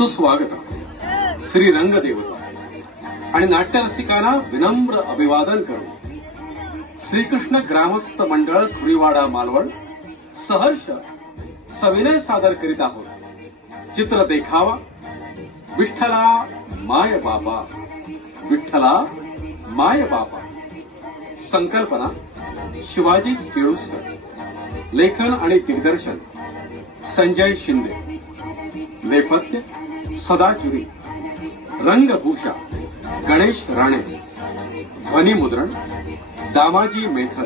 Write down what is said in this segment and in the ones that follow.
सुस्वागत श्री रंगदेवता आणि नाट्यरसिकांना विनम्र अभिवादन करू। श्रीकृष्ण ग्रामस्थ मंडळ खुरीवाडा मालवण सहर्ष सविनय सादर करीत आहोत। चित्र देखावा। विठ्ठला माय बाबा। विठ्ठला माय बाबा। संकल्पना शिवाजी केळुसकर। लेखन आणि दिग्दर्शन संजय शिंदे। नेपथ्य सदा रंगभूषा गणेश राणे ध्वनिमुद्रण दामाजी मेथर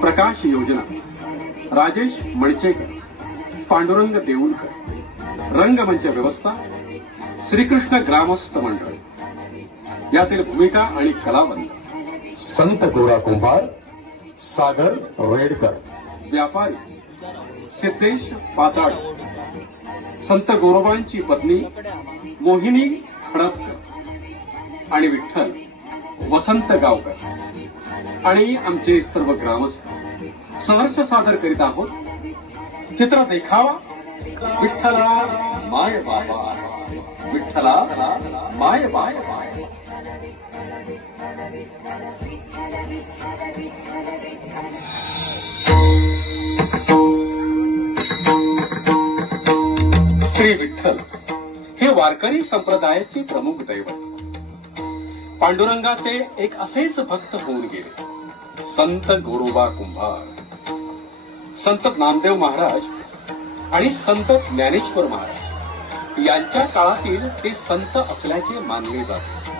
प्रकाश योजना राजेश मणचेकर पांडुरंग देऊळकर रंगमंच व्यवस्था श्रीकृष्ण ग्रामस्थ मंडळ. यातील भूमिका आणि कलावंत संत गोरा कुंभार सागर रेडकर. व्यापारी सिद्धेश पाताळ. संत गोरोबांची पत्नी मोहिनी खडपकर आणि विठ्ठल वसंत गावकर आणि आमचे सर्व ग्रामस्थ सहर्ष सादर करीत आहोत. चित्र देखावा. विठ्ठला माय बाबा. विठ्ठला माय बाबा. श्री विठ्ठल. हे वारकरी संप्रदायाचे प्रमुख दैवत. पांडुरंगाचे एक असेच भक्त होऊन गेले. संत गोरोबा कुंभार. संत नामदेव महाराज आणि संत ज्ञानेश्वर महाराज. यांच्या काळातील ते संत असल्याचे मानले जाते.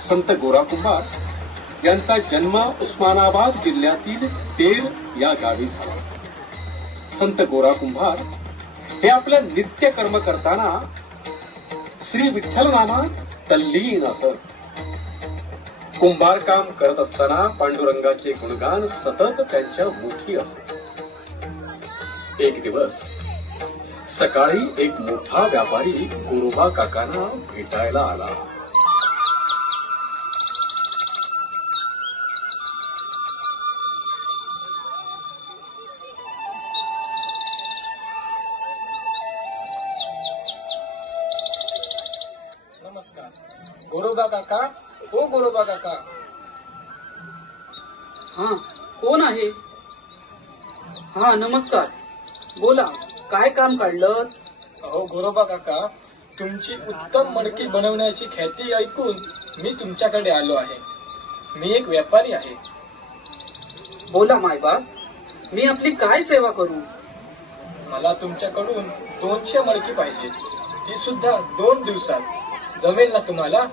संत गोरा कुंभार यांचा जन्म उस्मानाबाद जिल्ह्यातील तेर या गावी झाला. संत गोरा कुंभार हे आपलं नित्य कर्म करताना श्री विठ्ठल नामात तल्लीन असत. कुंभार काम करत असताना पांडुरंगाचे गुणगान सतत त्यांच्या मुखी असत. एक दिवस सकाळी एक मोठा व्यापारी गोरोबा काकांना भेटायला आला. गोरोबा काका हो गोरोबा काका हा कोण आहे? हा नमस्कार. बोला काय काम काढलं? अहो गोरोबा काका तुमची उत्तम मडकी बनवण्याची ख्याती ऐकून मी तुमच्याकडे आलो आहे. मी एक व्यापारी आहे. बोला मायबाप. मी आपली काय सेवा करू? मला तुमच्याकडून दोनशे मडकी पाहिजे ती सुद्धा दोन दिवसात. जमेल ना तुम्हाला?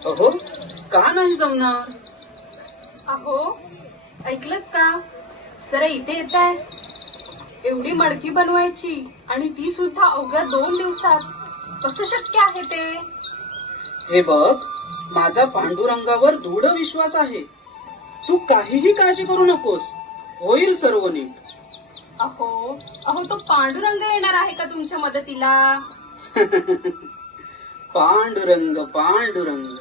अहो का नाही जमणार? अहो ऐकलत का? जरा इथे येत आहे एवढी मडकी बनवायची आणि ती सुद्धा अवघ्या दोन दिवसात. कसं शक्य आहे ते? हे बघ माझा पांडुरंगावर दृढ विश्वास आहे. तू काहीही काळजी करू नकोस. होईल सर्व नीट अहो अहो तो पांडुरंग येणार आहे का तुमच्या मदतीला? पांडुरंग पांडुरंग.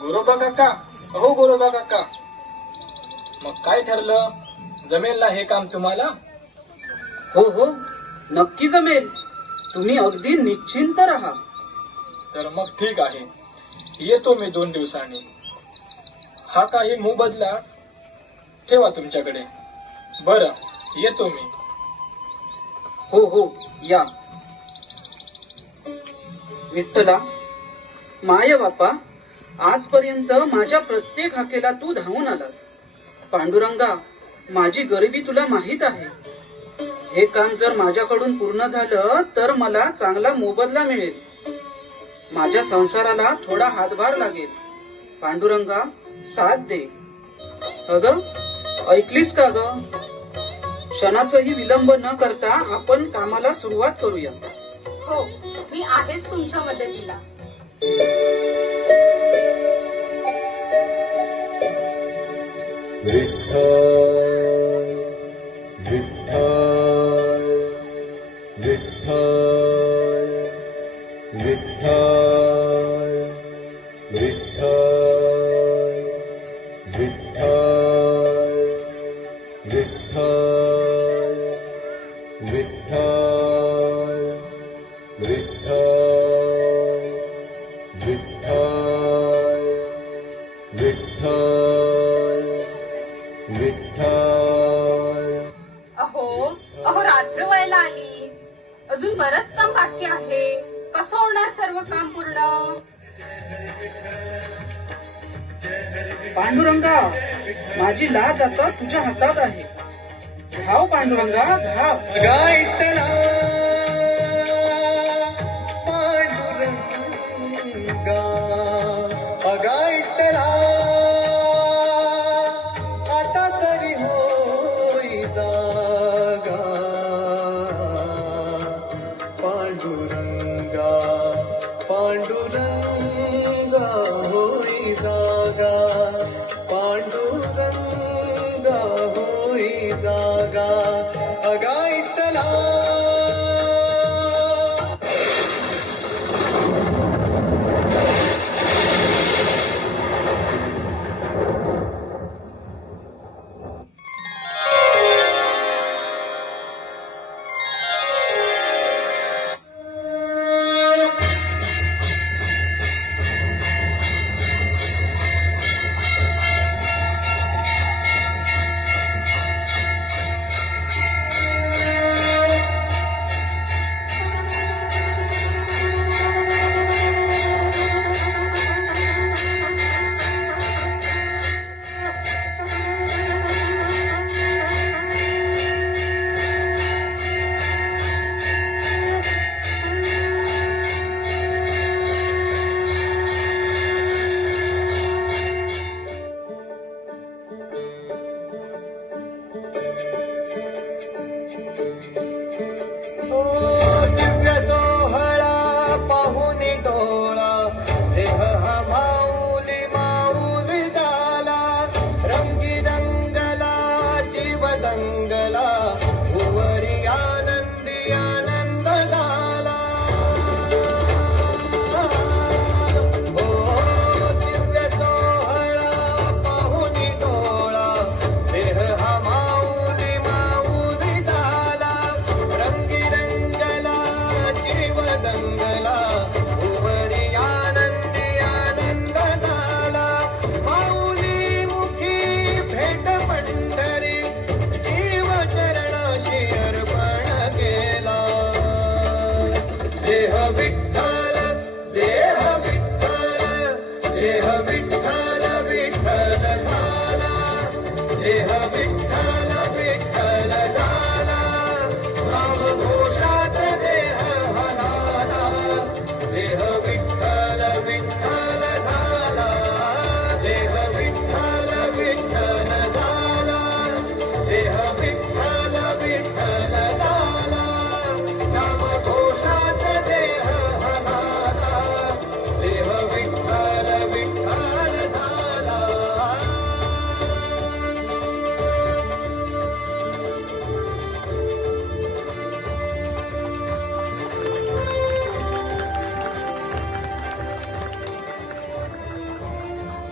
गोरोबा काका. अहो गोरोबा काका. मग काय ठरलं? जमेल ना हे काम तुम्हाला? हो हो. नक्की जमेल. तुम्ही अगदी निश्चिंत राहा. तर मग ठीक आहे. येतो मी दोन दिवसांनी. हा काही मोबदला ठेवा तुमच्याकडे. बरं येतो मी. हो हो. या. विठ्ठला माय बापा आजपर्यंत माझ्या प्रत्येक हाकेला तू धावून आलास. पांडुरंगा माझी गरिबी तुला माहीत आहे. हे काम जर माझ्याकडून पूर्ण झालं तर मला चांगला मोबदला मिळेल. माझ्या संसाराला थोडा हातभार लागेल. पांडुरंगा साथ दे. अग ऐकलीस का ग? क्षणाचाही विलंब न करता आपण कामाला सुरुवात करूया. हो. मी आहेच तुमच्या मदतीला. विठ्ठल विठ्ठल विठ्ठल विठ्ठल अहो अहो रात्र व्हायला आली. अजून बरंच काम बाकी आहे. कसं होणार सर्व काम पूर्ण? पांडुरंगा माझी लाज आता तुझ्या हातात आहे. धाव पांडुरंगा धाव जागा अगायतला Oh.